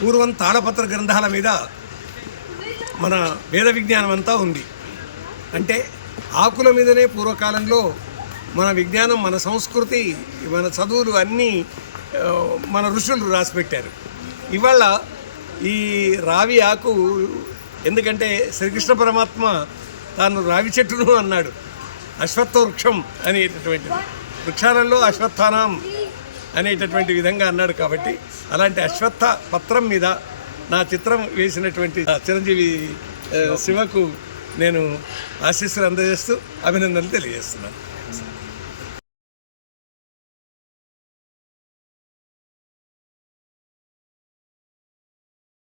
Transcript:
పూర్వం తాళపత్ర గ్రంథాల మీద మన వేద విజ్ఞానం అంతా ఉంది. అంటే ఆకుల మీదనే పూర్వకాలంలో మన విజ్ఞానం, మన సంస్కృతి, మన చదువులు అన్నీ మన ఋషులు రాసిపెట్టారు. ఇవాళ ఈ రావి ఆకు, ఎందుకంటే శ్రీకృష్ణ పరమాత్మ తాను రావి చెట్టును అన్నాడు, అశ్వత్థ వృక్షం అనేటటువంటిది, వృక్షాలలో అశ్వత్థానం అనేటటువంటి విధంగా అన్నాడు. కాబట్టి అలాంటి అశ్వత్థ పత్రం మీద నా చిత్రం వేసినటువంటి చిరంజీవి శివకు నేను ఆశీస్సులు అందజేస్తూ అభినందనలు తెలియజేస్తున్నాను.